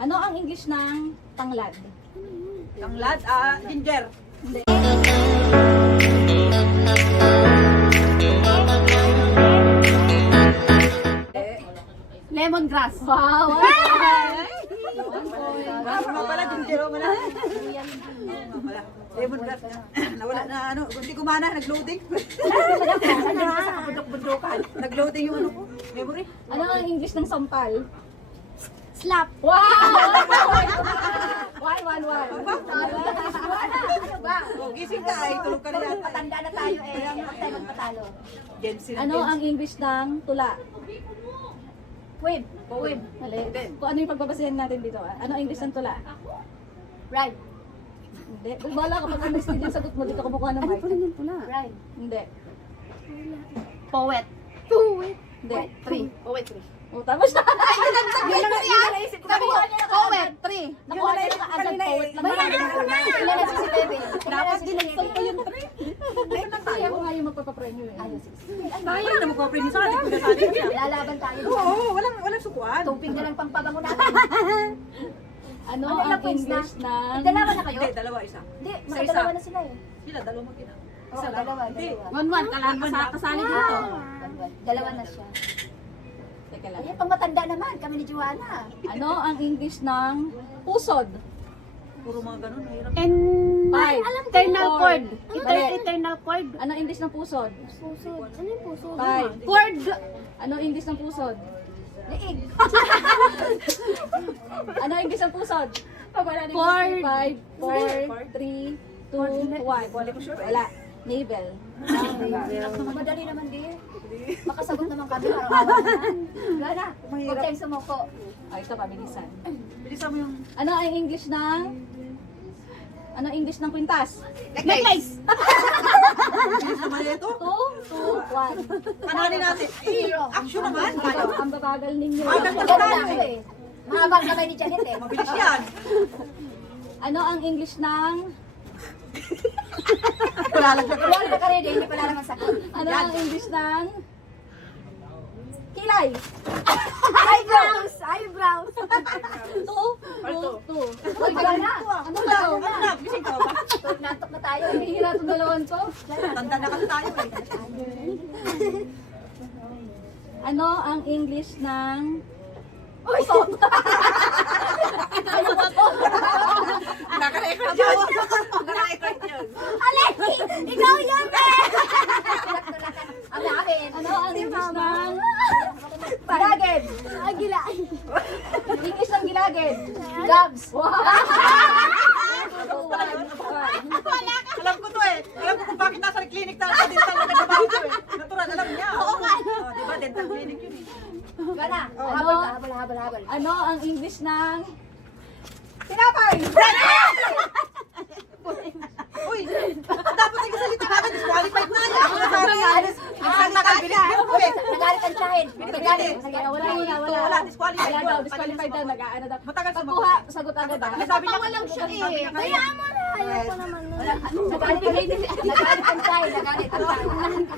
Ano ang English ng tanglad? Tanglad, ginger. Hindi. Lemongrass. Wow! Ano pala, ginger o wala? Lemongrass na. Nawala na ano, hindi kumana, nag-loading. Nag-loading yung ano ko, memory. Ano ang English ng sampal? Slap. Wow! One. Ano ba? Oh, gising ka ay, tulog ka na yata. Matanda na tayo eh. Huwag tayo magpatalo. Gen Z na Ano Gen Z. ang English ng tula? Wave. Mali. Kung ano yung pagbabasehan natin dito. Ano ang English ng tula? Rhyme. Hindi. Bala kapag understand yung sagot mo, dito kumukuha ng mic. Rhyme. Hindi. Poet. Hindi. Poetry. Oh, tapos na. Naisip ko poetry. Nakuha na yung agad poet. Kilala si Bebe. Dapat dinagsan ko yung trip. Kaya ko nga yung magpapapremyo eh. Wala na magpa-premium sa atin. Lalaban tayo dyan. Oo, walang sukuan. Tuping na lang pampabango natin. Ano Ano, ang ilang points na? English ng... Dalawa na kayo? Hindi, dalawa, isa. Hindi, Isa-isa. dalawa na sila eh. Sila, dalawa magkina. Oo, Isa lang. dalawa. Hindi. Kasali dito. Dalawa na siya. Teka lang. Ayan, pang matanda naman. Kami ni Joanna. Ano ang English ng pusod? Puro mga ganun, mahirap. Five. Eternal Four. chord. Mali. Eternal chord. Ano ang English ng pusod? Pusod. Ano yung pusod? Five. Chord. Ano ang English ng pusod? Liig. Ano ang English ng pusod? Chord. 5, 4, 3, 2, 1. Wala. Navel. Madali naman din. Makasagot naman kami. Araw-araw naman. Wala na. Huwag tayong sumuko. Ay, ito pabilisan. Bilisan mo yung... Ano ang English ng... Ano ang English ng kwintas? Necklace. Bilis naman ito. 2, 2, 1. Kananin natin. Action naman. Tayo. Ang babagal ninyo. Bagal pa Ganun tayo lang ako eh. eh. Mahabang kamay ni Janet eh. Mabilis yan. Ano ang English ng... Lalagyan ko. Wala ka rin, hindi pala naman sagot. Ano ang English ng... Kilay? Eyebrows! Eyebrows! 2, 2, 2. Uy, wala na. Ano ba? Ano na? Bising ka ba? Nantok na tayo eh. Hihira itong dalawan to. Tanda na kasi tayo eh. Ano ang English ng... Naka-record yun. Naka-record yun. Alexi! Ikaw yun eh! Ang namin. Ano ang English ng... Gilagid? Agila. English ng gilagid? Jobs. Wow! Alam ko to eh. Alam ko kung bakit nasa clinic tayo sa dental na nagbabago ko eh. Natural, alam niya. Oo nga. Diba, dental clinic yun eh. Gana. Ano? Habol. Ano ang English ng... Tinapay! Uy, dapat nagsalita ka agad. Disqualified na yan. Ano sabi yan? Nagsalita ka, bilis-bilis mo eh. Nagalit ang tsahin. Nagalit. Wala. Disqualified. Wala daw, disqualified daw. Nag-ano daw. Matagal Pagkuha, sagot agad ah. Sabi niya, Walang siya eh. Kaya mo na. Ayoko naman. Nagalit ang tsahin. Nagalit ang tsahin.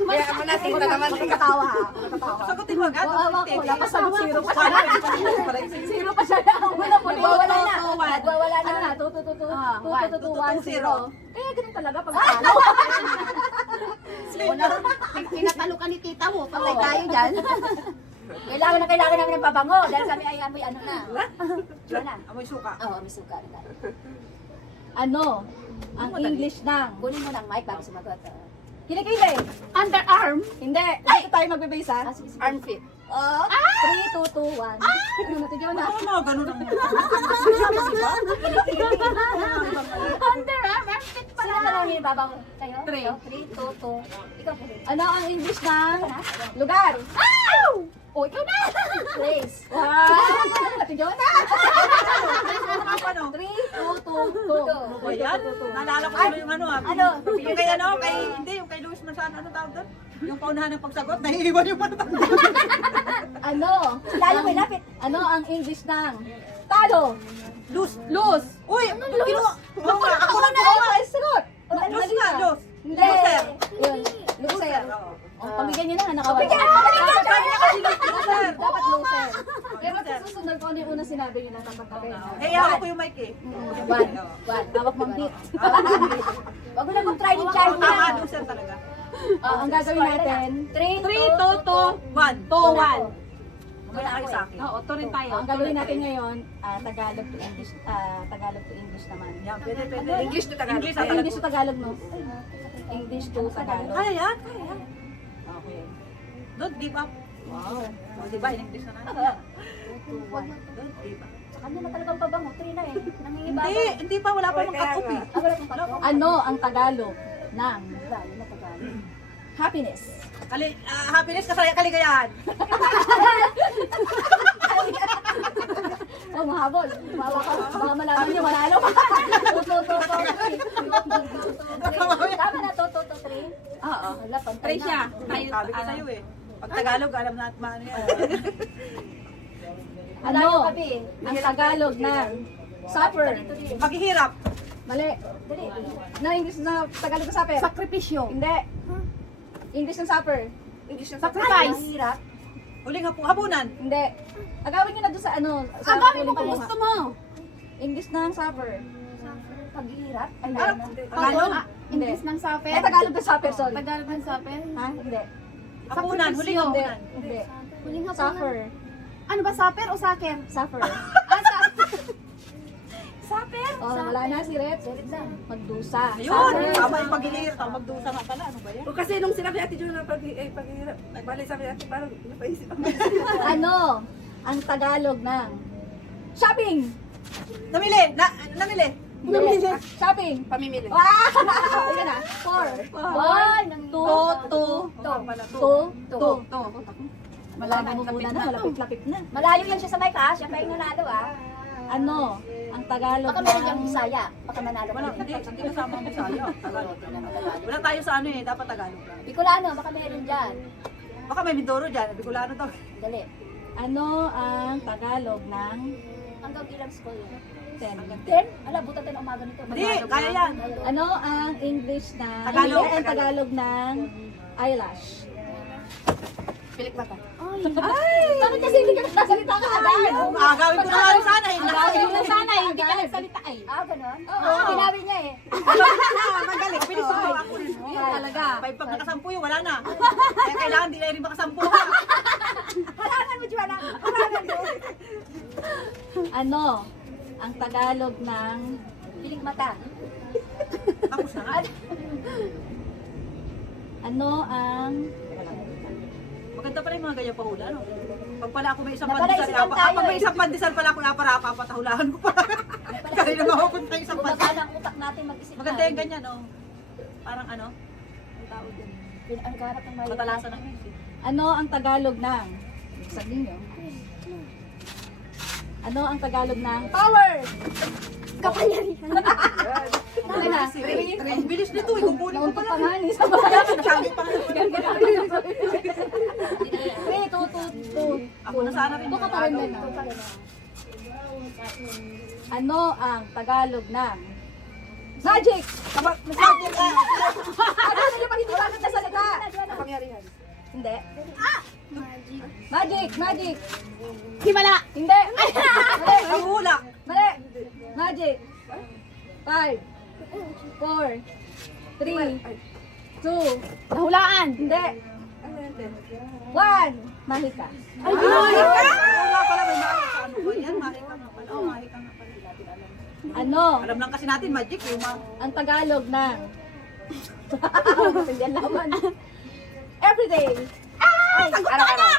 Kaya mo na, tingnan naman. Katawa ha. Sagutin mo agad. Oo, ako. Wala pa sagot, zero pa siya. Disqualified. Zero pa siya. Wala po. Nagwawala na. Nagwawala Ano na. na? 2, 2, 2, 2, 2, 2, 1, 0. Kaya ganun talaga pag talo. Tinatalo ka ni tita mo. Patay tayo dyan. Kailangan namin ng pabango. Dahil sabi ay amoy ano na. Wala. Amoy suka. Oo, amoy suka. Ano ang English ng... Kunin mo ng mic bago sumagot. Kilikili. Underarm. Hindi. Dito tayo magbibase ha. Armpit. 3, 2, 2, 1. Ano natin yun na? Ano mga ganun ang... Underarm. Armpit pala. Sino lang yung babango? Kayo? 3, 2, 2. Ikaw po. Ano ang English ng lugar? Ow! O, ikaw na! Place. Wow! Ano natin yun na? Ano? 3, 2, 2, 2. Ano ba yan? Naalala ko tuloy yung ano ah. Ano? Yung kay ano, kay... Hindi, yung kay Luis Manzano. Ano tawag doon? Yung paunahan ng pagsagot, naiiwan yung mata. Ano? Tayo may lapit. Ano ang English ng talo? Luz. Lose. Uy! Kinuha! Oo nga, ako na Oo, ay sagot. Luz Mali na, na. Luz. Hindi. Loser. Yun. Loser. Oo. Pamigyan niyo na, nakawala. Dapat loser. Pero sa susunod ko ano yung una sinabi niyo na dapat kape. Eh, hawak ko yung mic eh. One. Hawak mong hit. Wag mo na mag-try ni Charlie Tama, na. loser talaga. Ang gagawin natin, 3, 3, 2, 1. 2, 1. Mamaya kayo sa akin. Oo, to rin tayo. Ang gagawin natin ngayon, Tagalog to English, Tagalog to English naman. Yan, pwede, pwede. English to Tagalog. English Ay, to English to Tagalog, no? English to Tagalog. Kaya yan, kaya yan. Okay. Don't give up. Wow. O, diba, in English na natin. 2, 1. Don't give up. Sa kanya na talagang pabango. 3 na eh. Nangingibabaw. Hindi pa, wala pa mang cut-off eh. Wala pong pato. Ano ang Tagalog ng Lalo na Tagalog. happiness? Happiness, kaligayahan. Oh, mahabol. Mahawa ka. Baka malaman niyo, manalo ka. 2, 3. Tama na, 2, 3. Oo. Wala, pantay Try siya. na. Sabi ko sa'yo eh. Pag Tagalog, alam na at maano yan. Ano ang Tagalog ng suffer? Paghihirap. Mali. Na English na Tagalog ng suffer. Sakripisyo. Hindi. English ng suffer. English ng Sacrifice. Hirap. Huling hapunan. Hindi. Agawin niyo na doon sa ano. Sa Agawin mo huling kung kumuha. gusto mo. English ng suffer. Paghihirap. Ay, Ah, na. Tagalog. Hindi. English ng saper. Tagalog ng suffer, sorry. Tagalog ng saper. Ha? Hindi. Hapunan, huling Hindi. hapunan. Hindi. Huling hapunan. Suffer. Ano ba, saper o saker? Suffer. Saper? Oh, wala na si Red. Magdusa. Ayun, Suffer. tama yung paghihirap. Tama, magdusa nga pala. Ano ba yan? O kasi nung sinabi Ate Juna paghihirap, bali sabi natin parang napaisip ako. Ano ang Tagalog ng shopping? Namili! Namili! Namili. Shopping. Pamimili. Wow! Ayan na. 4. Ay, nang 2. 2. Pala, 2. Malabo mo muna na. Malapit-lapit na. Malayo yan siya sa mic ha. Siya pa yung nanalo ah. Ano ang Tagalog Baka meron diyang Bisaya. Baka manalo Wala, ka. hindi kasama ang Bisaya. Tagalog. Wala tayo sa ano eh, dapat Tagalog lang. Bicolano, baka meron dyan. Baka may Mindoro dyan, Bicolano daw. Dali. Ano ang Tagalog ng Hanggang ilang school yun? 10? 10? Ala, buta 10 umaga nito. Hindi, kaya yan. Ano ang English na Tagalog. Ang Tagalog ng eyelash? Pilik mata. Bakit kasi hindi ka nagsasalita ka agad? Agawin ko na nga rin sana eh. Agawin mo sana, hindi ka nagsalita eh. Ah, ganun? Oo. Sinabi niya eh. Magaling, bilis mo. Ako rin. Yan talaga. Pag nakasampu yun, wala na. Kaya kailangan di na rin makasampu ha. Halangan mo, Juana. Ano ang Tagalog ng Pilik mata. Tapos na nga. ano ang Maganda pala yung mga ganyan pahula, no? Pag pala ako may isang Napalaisipan pandesal, tayo pag may eh. isang pandesal pala ako napatahulahan ko pa. Kaya na mapupunta yung isang pandesal. Kumbaga ng utak natin mag-isip Maganda yung ganyan, no? Parang ano? Ang tao din. Ang kaharap ng bayan. Matalasan ng isip. ano ang Tagalog ng sabihin niyo? Ano ang Tagalog ng power? Kapangyarihan. Ano na? Ang bilis nito, eh. Kukunin ko Nauntok pala. pa nga ni sa bayan. Sabi pa nga. 3, 2, 2, 2. Ako na sana rin. Ito ka pa rin din. Ano ang Tagalog ng magic? Nagsabi ka. Ano na pag hindi bakit nasalita? Kapangyarihan. Hindi. Magic, magic. Himala. Hindi. Mali. Ang hula. Mali. Magic. 5, 4, 3, 2, Nahulaan. hindi. 1. Mahika. Ay, mahika! Oo nga pala, may mahika. Ano ba yan? Mahika nga pala. Oo, mahika nga pala. Ano Alam lang kasi natin, magic eh. ang Tagalog ng hindi laman. Everyday. Ay, araw-araw.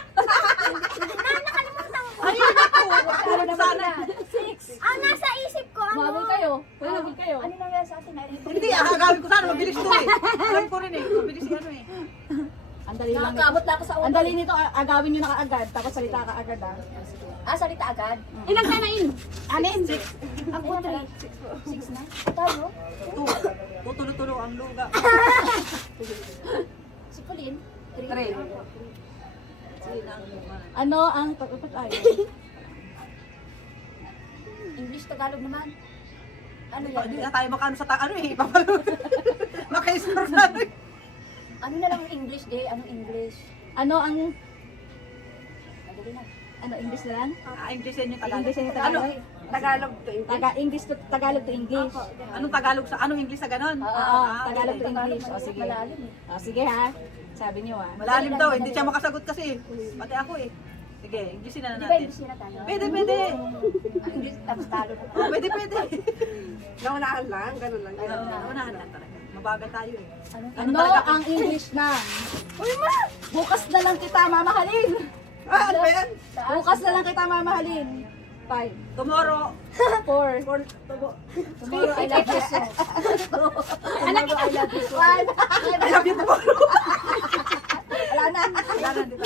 Ay, Ano naman sana. na? 6. Ang nasa isip ko, Mabul kayo. Mabul kayo. Ano nangyari sa atin? Hindi, agawin ko sana. Mabilis to eh. Alam ko rin eh. Mabilis ano eh. Ang dali lang. Nakakamot na ako sa ulo. Ang dali nito, agawin nyo na kaagad, tapos salita ka agad ah. Ah, salita agad? Ilang ka na in? Anin? 6. Ako 3. 6 na? Tayo? Tutulo-tulo ang luga. Si Pauline? 3. 3. Ano ang ay, English, Tagalog naman. Ano Hindi yan? na tayo makano sa ano eh. Papalo. Maka-score na rin. Ano na lang ang English, Day? Anong English? Ano ang, Madali na. ano, English na lang? English yan yung Tagalog. English na Ano? Tagalog? Tagalog to English. English to Tagalog to English. Anong Tagalog sa, anong English sa ganon? Oo, Ah, Tagalog to okay. English. O, sige. Malalim eh. O, sige ha. Sabi niyo ha. Malalim daw, hindi siya makasagot kasi. Pati ako eh. Sige, English na Di ba natin. English na tayo? Pwede, pwede. English, tapos talo na. Oh, pwede, pwede. Naunahan lang, ganun lang. Unahan lang talaga. Mabagal tayo eh. Ano talaga? ang English na? Uy, ma! Bukas na lang kita mamahalin. Ah, ano ba yan? Bukas na lang kita mamahalin. 5, Tomorrow, 4, Tomorrow I love you so. Tomorrow I love you so. 5. I love you tomorrow. Wala na. Wala na, di ba?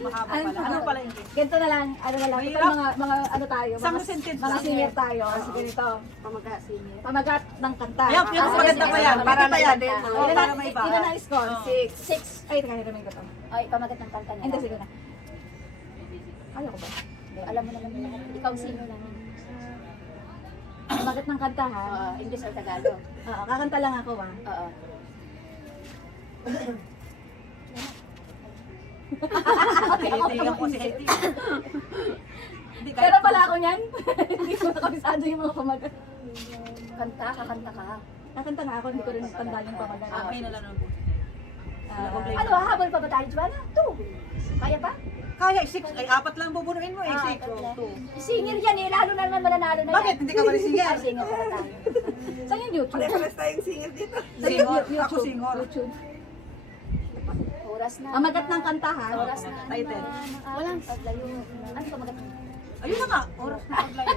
Mahaba pala. Ano pala English? Ganito na lang, ano na lang. Ito Mahirap. mga ano tayo, Isang mga, sentence mga lang. singer tayo. Sige nito. Pamag-senior. Pamagat ng kanta. Ayan, yung sige, maganda sige, pa yan. sige. Para Para pa yan. din. Oo, para may iba. Ilan ang score? Oo. 6. Ay, teka, hiramain ko to. Ay, pamagat ng kanta niya. Hindi, sige na. Kaya ko ba? Hindi, alam mo naman lahat. Ikaw sino lang. Pamagat ng kanta ha? English or Tagalog. Oo, kakanta lang ako ha. Oo. Tinitigan ko si Hetty. Hindi, kahit- Pero pala ako niyan. Hindi ko nakabisado yung mga pamagat. Kanta, kakanta ka. Kakanta nga ako, hindi ko rin tanda yung pamagat. Okay na lang ang buti. Ano, habol pa ba tayo, Joanna? 2. Kaya pa? Kaya, 6. Ay, 4 lang bubunuin mo eh. 6. Singer yan eh, lalo na naman mananalo na yan. Bakit? Hindi ka ba rin singer? Ay, singer pala tayo. Saan yung YouTube? Pare-pares tayong singer dito. Singor. Ako YouTube. singor. YouTube. Oras na. Pamagat ng kanta ha? Oras na. Title. Walang paglayo. Ano pamagat? Ayun na nga. Oras na paglayo.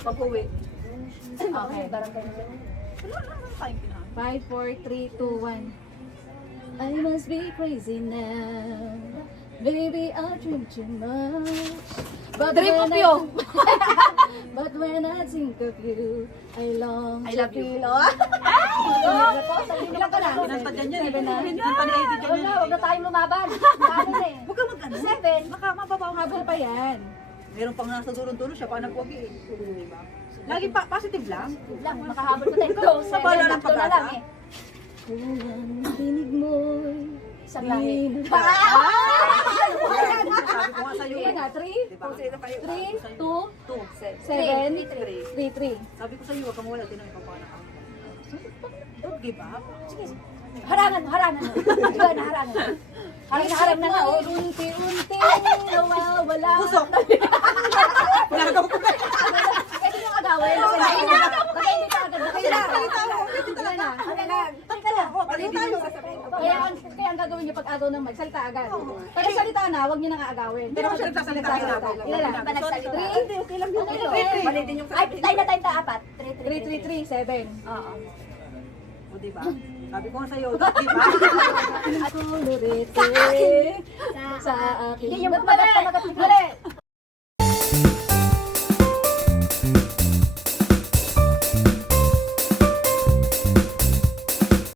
Pag-uwi. Okay. Barangay na dyan. Wala lang tayong pinahan. 5, 4, 3, 2, 1. I must be crazy now. Baby, I drink too much. But Drink when of I- you. But when I think of you, I long I to love you. feel. Oh! Ilan ka na? Kinanta dyan yan. 7 na. Kinanta ni Eddie dyan Huwag yan. na, huwag na tayong lumaban. Paano na eh? Huwag ka mag-ano. 7. Baka mababaw ka. Habol pa yan. Meron pang nasa dulo-dulo siya pa nagwagi eh. Lagi pa positive lang. Lang, makahabol pa tayo. Go, 7. Mabala ng Tatlo na lang pag-asa. eh. Kung ang tinig mo'y Isang lahi. Sabi ko nga sa'yo Sige eh. na, 3, Diba? 3, 2, 2. 7, 3, 3. Sabi ko sa'yo, huwag kang wala. Tinawin pa pa na ako. Don't give up. Sige. Harangan mo, harangan mo. Diba na harangan mo. Harang na nga, oh. Unti-unti nawawala. Pusok. Pinagaw ko na. Pwede yung agawin. Ay, nakagaw mo kayo. Salita mo. Dito talaga. Teka lang. Balik tayo. Kaya ang gagawin niyo pag agaw ng magsalita agad. Pag salita na, huwag niyo nang aagawin. Hindi naman siya nagsasalita. Ilan lang? Ba nagsalita? 3, okay lang yun. Mali din yung Ay, tayo na tayo apat. 3, 3, 3, 7. Oo. O diba? Sabi ko nga sa'yo, don't give up. Kulurete sa akin. Hindi, yung pamagat ni Mali.